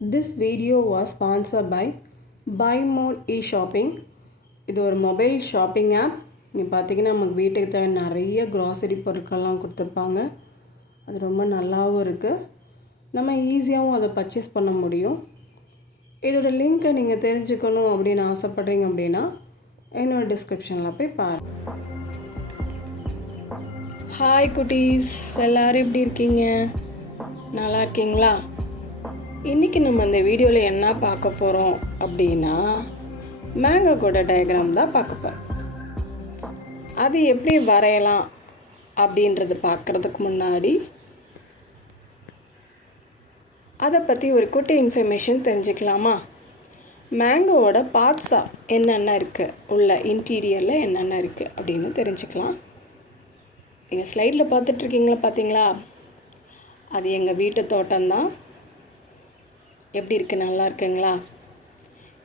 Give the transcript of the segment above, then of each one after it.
This video was sponsored by Buy More eShopping. இது ஒரு mobile shopping app. இங்கே பார்த்தீங்கன்னா நமக்கு வீட்டுக்கு தேவை நிறைய க்ராசரி பொருட்கள்லாம் கொடுத்துருப்பாங்க. அது ரொம்ப நல்லாவும் இருக்குது. நம்ம ஈஸியாகவும் அதை பர்ச்சேஸ் பண்ண முடியும். இதோட லிங்க்கை நீங்கள் தெரிஞ்சுக்கணும் அப்படின்னு ஆசைப்பட்றீங்க அப்படின்னா என்னோட டிஸ்கிரிப்ஷனில் போய் பாருங்கள். ஹாய் குட்டீஸ், எல்லோரும் எப்படி இருக்கீங்க? நல்லா இருக்கீங்களா? இன்றைக்கி நம்ம இந்த வீடியோவில் என்ன பார்க்க போகிறோம் அப்படின்னா மேங்கோ கூட டயக்ராம் தான் பார்க்க போகிறோம். அது எப்படி வரையலாம் அப்படின்றது பார்க்குறதுக்கு முன்னாடி அதை பற்றி ஒரு குட்டி இன்ஃபர்மேஷன் தெரிஞ்சுக்கலாமா? மேங்கோவோட பார்ட்ஸாக என்னென்ன இருக்குது, உள்ள இன்டீரியரில் என்னென்ன இருக்குது அப்படின்னு தெரிஞ்சுக்கலாம். நீங்கள் ஸ்லைடில் பார்த்துட்ருக்கீங்களா? பார்த்தீங்களா? அது எங்கள் வீட்டு தோட்டம்தான். எப்படி இருக்குது? நல்லா இருக்குங்களா?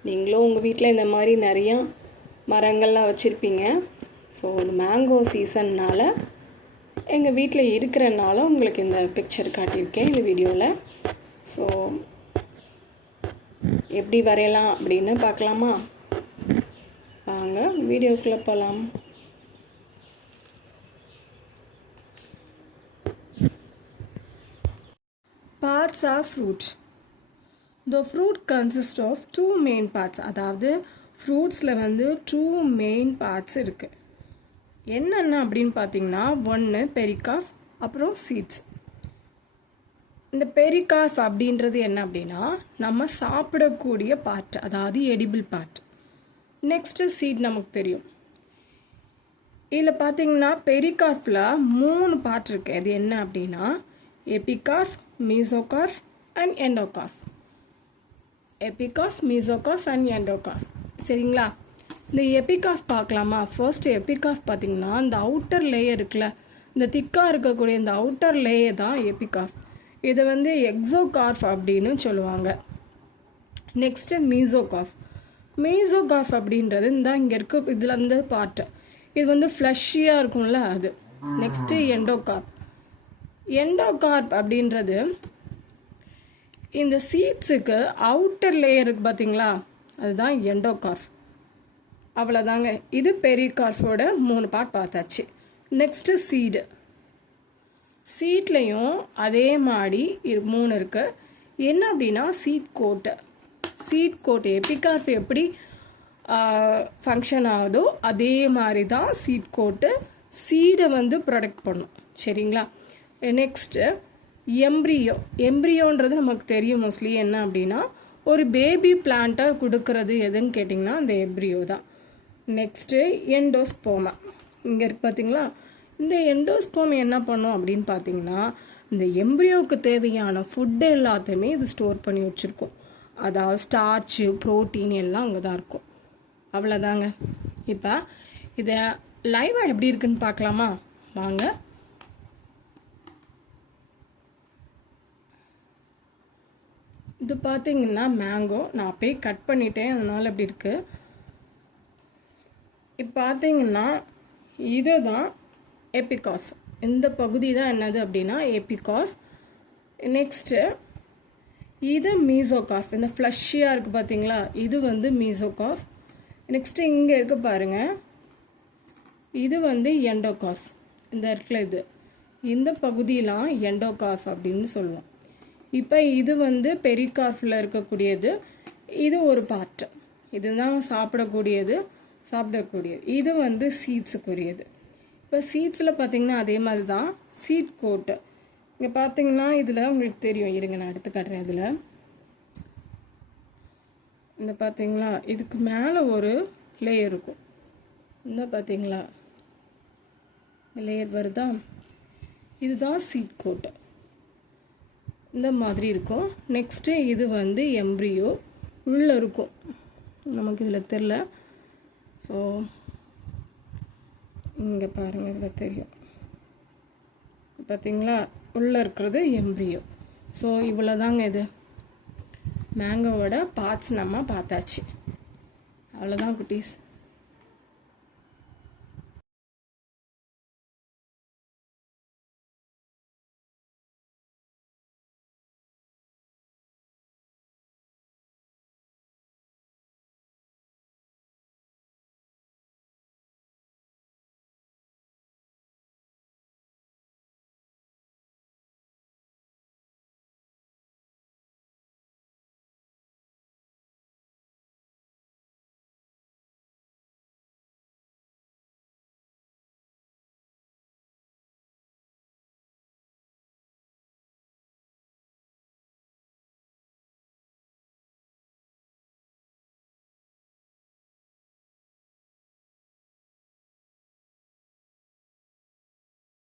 நீங்களும் உங்கள் வீட்டில் இந்த மாதிரி நிறையா மரங்கள்லாம் வச்சுருப்பீங்க. ஸோ இந்த மேங்கோ சீசன்னால் எங்கள் வீட்டில் இருக்கிறனால உங்களுக்கு இந்த பிக்சர் காட்டியிருக்கேன் இந்த வீடியோவில். ஸோ எப்படி வரையலாம் அப்படின்னு பார்க்கலாமா? வாங்க வீடியோக்குள்ளே போகலாம். Parts of fruit. The fruit consists of two main parts. அதாவது ஃப்ரூட்ஸில் வந்து டூ மெயின் பார்ட்ஸ் இருக்குது. என்னென்ன அப்படின்னு பார்த்தீங்கன்னா, ஒன்று பெரிகார்ப், அப்புறம் சீட்ஸ். இந்த பெரிகார்ப் அப்படின்றது என்ன அப்படின்னா நம்ம சாப்பிடக்கூடிய பார்ட், அதாவது எடிபிள் பார்ட். நெக்ஸ்ட்டு சீட் நமக்கு தெரியும். இதில் பார்த்தீங்கன்னா பெரிகார்ப்பில் 3 பார்ட் இருக்குது. அது என்ன அப்படின்னா epicarp, mesocarp and endocarp. Epicarp, mesocarp and endocarp. சரிங்களா? இந்த எபிகார்ப் பார்க்கலாமா? ஃபர்ஸ்ட் எபிகார்ப் பார்த்தீங்கன்னா இந்த அவுட்டர் லேயர் இருக்குல்ல, இந்த திக்காக இருக்கக்கூடிய இந்த அவுட்டர் லேயர் தான் எபிகார்ப். இதை வந்து எக்ஸோகார்ப் அப்படின்னு சொல்லுவாங்க. Next mesocarp. மீசோகார்ப் அப்படின்றது இந்த இங்கே இருக்க இதில் இந்த பார்ட்டு, இது வந்து ஃப்ளஷியாக இருக்கும்ல அது. Next endocarp. எண்டோகார்ப் அப்படின்றது இந்த சீட்ஸுக்கு அவுட்டர் லேயருக்கு பார்த்தீங்களா, அதுதான் எண்டோகார்ப். அவ்வளோதாங்க. இது பெரிகார்ப்போட 3 பார்ட் பார்த்தாச்சு. Next seed. சீட்லேயும் அதே மாதிரி 3 இருக்குது. என்ன அப்படின்னா seed coat. Seed coat epicarp எப்படி ஃபங்க்ஷன் ஆகுதோ அதே மாதிரி தான் சீட் கோட்டு சீடை வந்து ப்ரொடெக்ட் பண்ணும். சரிங்களா? Next embryo. எம்ப்ரியோன்றது நமக்கு தெரியும் மோஸ்ட்லி. என்ன அப்படின்னா ஒரு பேபி பிளான்ட்டை கொடுக்கறது எதுன்னு கேட்டிங்கன்னா அந்த எம்ப்ரியோ தான். நெக்ஸ்ட்டு எண்டோஸ்போமா. இங்கே இருக்கு பார்த்தீங்களா? இந்த எண்டோஸ்போமா என்ன பண்ணும் அப்படின்னு பார்த்தீங்கன்னா இந்த எம்ப்ரியோவுக்கு தேவையான ஃபுட்டு எல்லாத்தையுமே இது ஸ்டோர் பண்ணி வச்சுருக்கோம். அதாவது ஸ்டார்ச்சு, ப்ரோட்டீன் எல்லாம் அங்கே தான் இருக்கும். அவ்வளோதாங்க. இப்போ இதை லைவாக எப்படி இருக்குன்னு பார்க்கலாமா? வாங்க. இது பார்த்தீங்கன்னா மேங்கோ. நான் அப்படியே கட் பண்ணிட்டேன், அதனால் அப்படி இருக்குது. இப்போ பார்த்தீங்கன்னா இதுதான் எபிகார்ப். இந்த பகுதி தான் என்னது அப்படின்னா எபிகார்ப். நெக்ஸ்ட்டு இது மீசோகார்ப். இந்த ஃப்ளஷியாக இருக்குது பார்த்தீங்களா, இது வந்து மீசோகார்ப். நெக்ஸ்ட்டு இங்கே இருக்க பாருங்கள், இது வந்து எண்டோகார்ப். இந்த இடத்துல இது இந்த பகுதியெலாம் எண்டோகார்ப் அப்படின்னு சொல்லுவோம். இப்போ இது வந்து பெரிகார்ப்பில் இருக்கக்கூடியது. இது ஒரு பார்ட்டு, இதுதான் சாப்பிடக்கூடியது. இது வந்து சீட்ஸுக்குரியது. இப்போ சீட்ஸில் பார்த்திங்கன்னா அதே மாதிரி தான் சீட் கோட்டு. இங்கே பார்த்திங்கன்னா இதில் உங்களுக்கு தெரியும், இருங்க நான் எடுத்து காட்டுறேன். இதில் இந்த பார்த்திங்களா இதுக்கு மேலே ஒரு லேயர் இருக்கும். இந்த பார்த்திங்களா லேயர் வருதா, இதுதான் சீட் கோட்டு. இந்த மாதிரி இருக்கும். நெக்ஸ்ட்டு இது வந்து எம்ப்ரியோ உள்ளே இருக்கும், நமக்கு இதில் தெரில. ஸோ இங்கே பாருங்கள், இதில் தெரியும் பார்த்தீங்களா, உள்ளே இருக்கிறது எம்ப்ரியோ. ஸோ இவ்வளோதாங்க. இது மேங்கோவோட பார்ட்ஸ் நம்ம பார்த்தாச்சு. அவ்வளோதான் குட்டீஸ்.